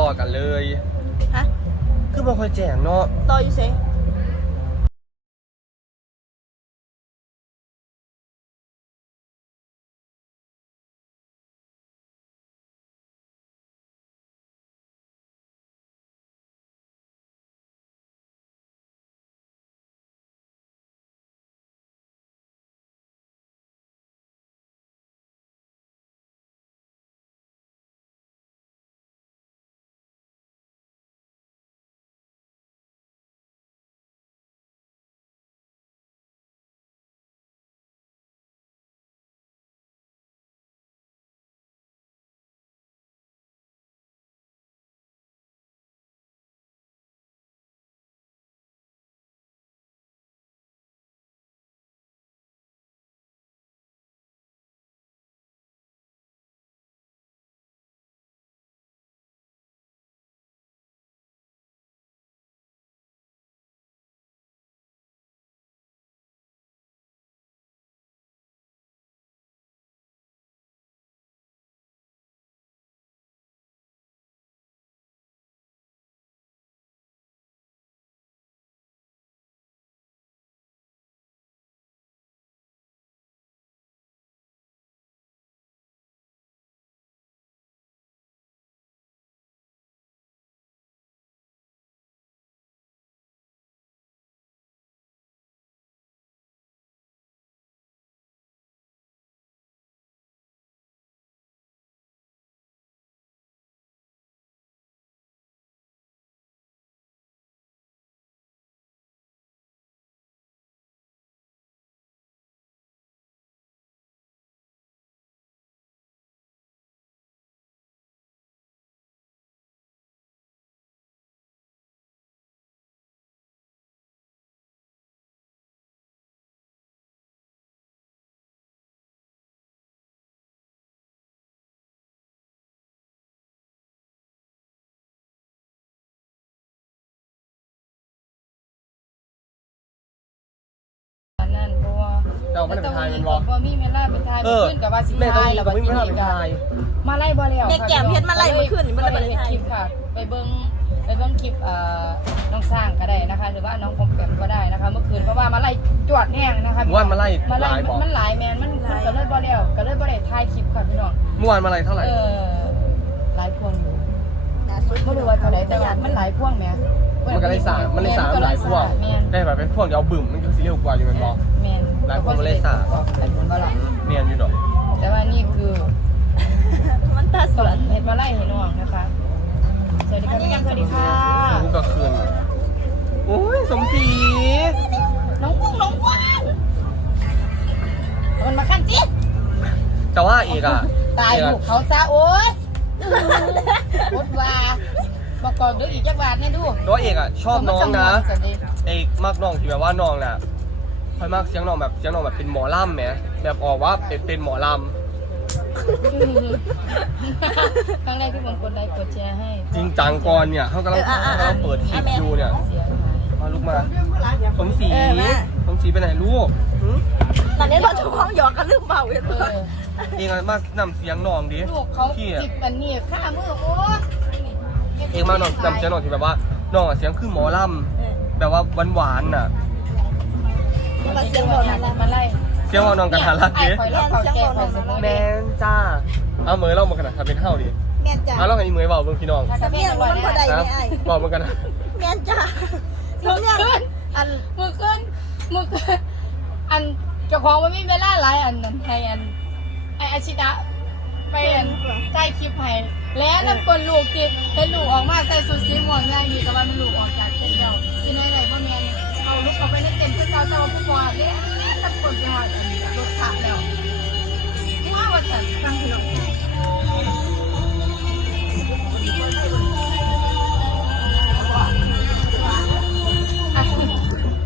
ต่อกันเลย ฮะ คือบ่ค่อยแจ้งเนาะ ต่ออยู่เซ เจ้าไม่ได้ไปทายมันบ่บ่มีเวลาไปทายเออขึ้นกับว่าสิแม่ต้องทายมีแล้วก็ว่าไม่สิมีเวลาไปกันทาย มาไล่บ่แล้วแม่แก้มเฮ็ดมาไล่เมื่อคืนนี่มันเลยบ่ได้ถ่ายคลิปค่ะ ไปเบิ่งไปเบิ่งคลิปเอ่อน้องสร้างก็ได้นะคะ หรือว่าน้องปอมแปมก็ได้นะคะเมื่อคืนเพราะว่ามาไล่จวดแห้งนะคะเมื่อวานมาไล่มาไล่หลายบ่ มันหลายแมนมันมันก็เลยบ่แล้วก็เลยบ่ได้ถ่ายคลิปค่ะพี่น้อง เมื่อวานมาอะไรเท่าไหร่ เออหลายพวงอยู่ล่าสุดบ่รู้ว่าเท่าไหร่แต่ว่ามันหลายพวงแหม มันก็เลยสามมันเลยสามหลายพวงแม่นได้แบบเป็นพวงเดียวบึ้มมันก็สิเร็วกว่าอยู่แมันบ่แม่นหลายพวงมันเลยสาม หลายพวงก็หลายเนียนอยู่ดอกแต่ว่านี่คือมันตาสส่ววนนเห็ดมาไล่เห็นน้องนะคะ สวัสดีค่ะพี่กันสวัสดีค่ะ รู้ก็คืนโอ้ยสมศรีน้องกุ้งน้องกวางมันมาขั้นจิ๊บจะว่าเอกอะตายเอกลูอะกเขาซะโอ๊ยพดว่า บอกก่อนเดี๋ยวอีกจักบาทเนี่ยดูแต่ว่าเอกอะชอบน้องนะสวัสดีเอกมากน้องที่แบบว่าน้องน่ะคอยมากเสียงน้องแบบเสียงน้องแบบเป็นหมอลำแหมแบบออกว่าเป็นเป็นหมอลครั้งแรกที่ผมกดไลค์กดแชร์ให้ำจริงจังก่อนเนี่ยเขากำลังเขากำลังเปิดคลิปอยู่เนี่ยเสียหายมาลูกมาสมศรีสมศรีไปไหนลูกหึตอนนี้เราเจ้าของหยอกกันเรื่องเบาเห็นเอบ่อเองอะมานำเสียงน้องดิลูกเขาพี่จิอะบอันนี้ข้ามือโอ๊ย เองมานำนำเสียงน้องที่แบบว่าน้องอะเสียงคือหมอลเออำแบบว่าหวานๆน่ะ มาเสียงบอกนะมาไล่เสียงว่าน้องกันหารักดิไอ้คอยรับเขาแก้คอยสมแมนจ้าเอาเหมยเล่ามากันนะทำเป็นเท่าดิแม่นจ้าเอาเล่ากันอีเหมยเบาเบิ่งพี่น้องถ้าจะเมีเมียยงนมันพอได้นะไหมไอ้เบาเหมือนกันนะแม่นจ้าสมเนี่ยงอันมือขึ้นมือขึ้นอันเจ้าของมันมีเวลาหลายอันนั้นให้อันไออาชิดะไปอันใต้คลิปให้แล้วนั่นคนลูกที่เป็นลูกออกมาใส่สุดสีม่วงง่ายดีแต่ว่ามันลูกออกจากเต็นท์เดียวที่ไหนไหนพ่อแม่เอาลูกเขาไปในเต็นท์เพื่อเจ้าเจ้าผู้ปกครองเนี่ยนั่นคนไปหอดอันนี้รถขับแล้วว่าว่าฉันฟังพี่น้อง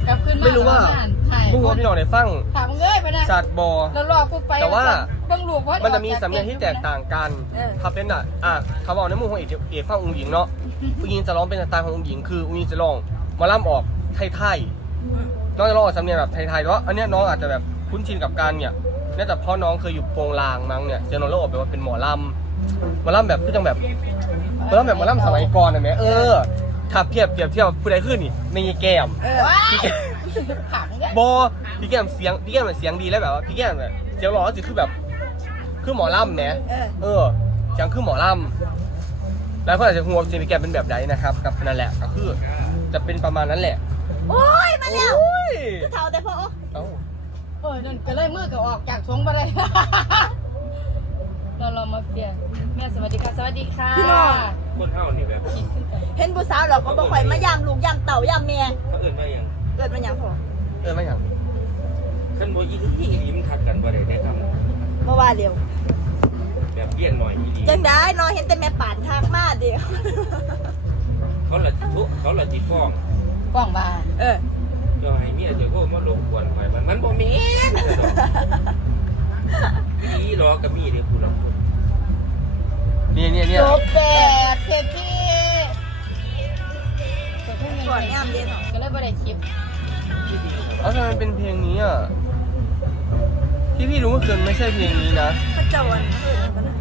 กลับขึ้นมาไม่รู้ว่า ใช่พวกว่าพี่น้องได้ฟังถามมึงเอ้ยไปนะสัตว์บอ แล้วรอกูไปแต่ว่า เบิ่งลูกว่ามันจะมีสำเนียงที่แตกต่างกันถ้าเป็นอะอะเขาบอกในมุมของเอกเอกฟังองค์หญิงเนาะองค์หญิงจะร้องเป็นสไตล์ขององค์หญิงคือองค์หญิงจะร้องหมาล่ำออกไทยๆน้องจะร้องออกสำเนียงแบบไทยๆแต่ว่าอันเนี้ยน้องอาจจะแบบคุ้นชินกับการเนี่ยน่าจะเพราะน้องเคยอยู่โปรงลางมั้งเนี่ยเสียงน้องเริ่มออกไปว่าเป็นหมอลำหมอลำแบบคือจังแบบหมอลำแบบหมอลำสมัยก่อนนะแม่เออถ้าเทียบเปรียบเทียบผู้ใดขึ้นนี่มีแก้มเออว้าพี่แก้มผังเนี่ย โบพี่แก้มเสียงพี่แก้มเสียงดีแล้วแบบว่าพี่แก้มแบบเสียงหล่อสิคือแบบ คือหมอลำแหมเออ เออเสียงคือหมอลำแล้วก็อาจจะหัวาเสียงพี่แก้มเป็นแบบไหนนะครับกับนั่นแหละก็คือ จะเป็นประมาณนั้นแหละโอ้ยมาแล้วโอ้ยเท่าแต่พอเอ้าเออนั่นก็เลยมือก็ออกจากชงไปเลย เราเรามาเปลี่ยนแม่สวัสดีค่ะสวัสดีค่ะพี่น้อง คนเฮานี่แบบกินขึ้นไปเห็นผู้สาวเราก็บ่ค่อยมายามลูกยามเต่ายามแม่เขาเอิ้นว่าหยัง เกิดมาหยังพอเออไม่อย่างคันบ่อีหลีอีหลีมันทักกันบ่ได้ได้ครับบ่ว่าเดียวแบบเลี้ยนหน่อยอีหลีจังได้นอนเห็นแต่แม่ป่านทักมาเดียวเขาละสิทุเขาละสิฟ้องกล้องบาเออเจ้าให้เมียเจ้าก็มารบกวนข่อยมันมันบ่แม่นอีหลีหรอกก็มีเด้ผู้ลางคนเนี่ยเนี่ยเนี่ยจบแบบเท่ๆแต่เพิ่งก่ อนยามเย็นเนาะก็เลยไม่ได้คลิปที่ดีครับเอาทำไมเป็นเพลงนี้อะที่พี่รู้เมื่อคืนไม่ใช่เพลงนี้นะเขาเจ้าวันเฮ้ยกันนะ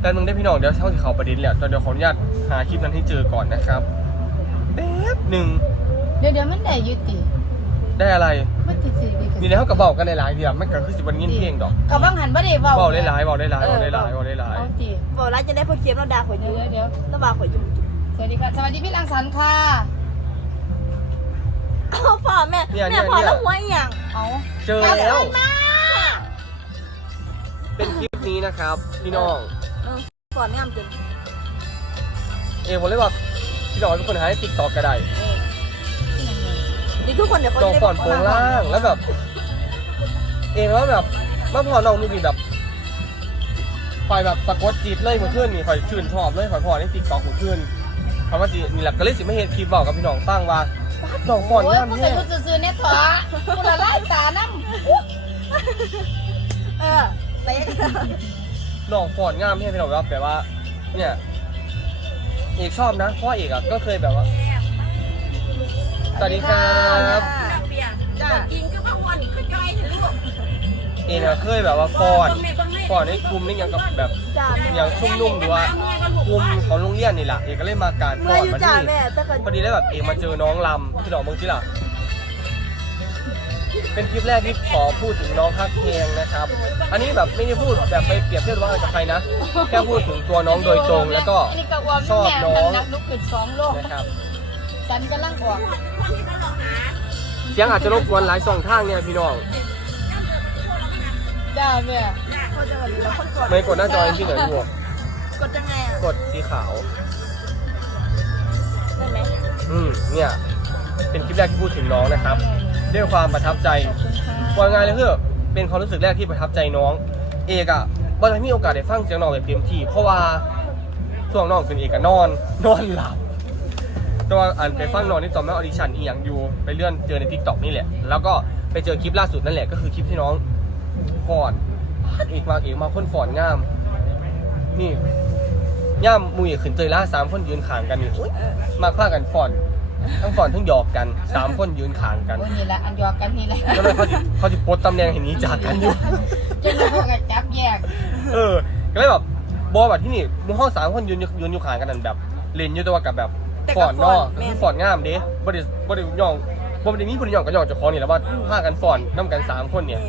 แต่มึงได้พี่น้องเดี๋ยวเท่าที่เขาประเด็นแหละตอนเดี๋ยวขออนุญาตหาคลิปนั้นให้เจอก่อนนะครับแป๊บหนึ่งเดี๋ยวเดี๋ยวมันได้ยุติได้อะไรมันติดสิดีมีในเท่ากับเบากันหลายๆเดียวไม่เกิดขึ้นสิวันนี้เพลงดอกกับบ้างหันบ่ได้เบาเบาได้หลายเบาได้หลายเบาได้หลายเบาได้หลายเอาจีบอกร้านจะได้พอเคียมเราด่าข่อยอเดี๋ยยู่วเดี๋ยวแล้วว่าข่อยอยู่สวัสดีค่ะสวัสดีพี่รังสรรค์ค่ะอ้าวพ่อแม่แม่พ่อแล้วหัวอีหยังเอาเจอแล้ว มาเป็นคลิปนี้นะครับ พี่น้อง เออสอนงามจนเองผมเลยว่าพี่น้องเป็นคนหาให้ติ๊กต็อกก็ได้เออนี่ทุกคนเดี๋ยวเขาน้องจะได้ฟอนโปรงล่างแล้วแบบ เองแล้วแบบเมื่อพอน้องมีแบบคอยแบบสะกดจิตเลยเมื่อคืนนี่คอยชื่นชอบเลยคอยพอในติ๊กต็อกเมื่อคืนคำว่าสินี่แหละก็เลยสิไม่เห็นคลิปบอกกับพี่น้องฟังว่า ป้าดน้องฟอนโอ้ยงามพูดแน่แต่พูดซื่อๆเนี่ยถอพูดละลายตาน้ำเออเต๊ะน้องฟอนงามแน่พี่น้องว่าแปลว่า เนี่ยเอกชอบนะเพราะว่าเอกอะก็เคยแบบว่า สวัสดีครับจ้ากินก็พักผ่อนขึ้นไกลถึงลูกเอกอะเคยแบบว่าฟอนฟอน ในกลุ่มนี่ยังกับแบบจ้าแม่อย่างชุ่มนุ่มหรือว่ากลุ่มของโรงเรียนนี่แหละเอกก็เลยมาการฟเมื่ออนอยู่มาจ้าที่แม่แต่ก็พอดีแล้วแบบเอกมาเจอน้องลำพี่น้องเมืองที่ล่ะ เป็นคลิปแรกที่ขอพูดถึงน้องฮักเพลงนะครับ อันนี้แบบไม่ได้พูดแบบไปเปรียบเทียบว่าอะไรกับใครนะ แค่พูดถึงตัวน้องโดยตรงแล้วก็อันนี้ก็วอร์มชอบแม่น้องน้ำหนักลุกขึ้นสองโลนะครับ สันกำลังออกเสียงอาจจะรบกวนหลายสองทางเนี่ยพี่น้องจ้าแม่ เขาจะเหลือคนก่อนไม่กดหน้าจอให้พี่หน่อยหัวกดยังไงอะกดสีขาว ได้ไหมอืมเนี่ย เป็นคลิปแรกที่พูดถึงน้องนะครับ ด้วยความประทับใจขอบคุณค่ะว่าไงเลยคือเป็นความรู้สึกแรกที่ประทับใจน้อง เอกอะบอได้มีโอกาสได้ฟังเสียงน้องแบบเต็มที่ เพราะว่าช่วงน้องขึ้นเอกอะนอนนอนหลับแต่ว่าอันไปฟังน้องที่ตอนแม่ออดิชั่นอีหยังอยู่ไปเลื่อนเจอในทิกตอกนี่แหละ แล้วก็ไปเจอคลิปล่าสุดนั่นแหละก็คือคลิปที่น้องฟอน เอกมาเอกมาคนฟอนงาม นี่ย่ามมุยขึ้นเตยล่าสามคนยืนขางกันนี่อุ๊ยมาฆ่ากันฟอนทั้งฟอนทั้งหยอกกันสามคนยืนขางกันโอ้ยนี่แหละอันยอกันนี่แหละแล้วเลยเขาจะเขาจะปลดตำแหน่งเห็นนี้จากกันอยู่จนเราพวกกันจับแยก เออก็เลยแบบบอแบบที่นี่หมูห้องสามคนยืนอยู่ยืนอยู่ขางกันนั่นแบบเล่นอยู่แตัวากับแบบฟอนเนอกคือฟอนงามเด้บริบริย่องบริมีบริย่องกับย่องเจะคองนี่แหล้วว่าพากันฟอนน้ำกันสามคนเนี่ย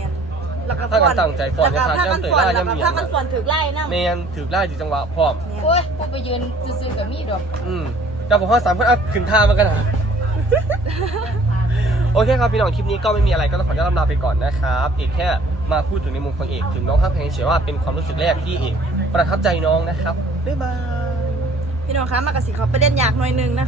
แล้วก็ถ้ากันตั้งใจฟ้อนแล้วก็เนี่ยถ้ากันทางฟ้อนเตยล่าแล้วก็ย่ำเหยียบถ้ากันฟ้อนถือไล่นะแมนถือไล่จีจังหวะพร้อม โอ้ยพวกไปยืนซื่อๆกับมีดอก อืมกับผมห้องสามคนอะขึ้นท่ามากันนะโอเคครับพี่น้องคลิปนี้ก็ไม่มีอะไรก็ต้องขออนุญาตลาไปก่อนนะครับ เอกแค่มาพูดถึงในมุมของเอกถึงน้องฮักเพลงเฉยว่าเป็นความรู้สึกแรกที่เอกประทับใจน้องนะครับบ๊ายบาย พี่น้องคะมากระสิเขาไปเล่นยากหน่อยนึงนะคะ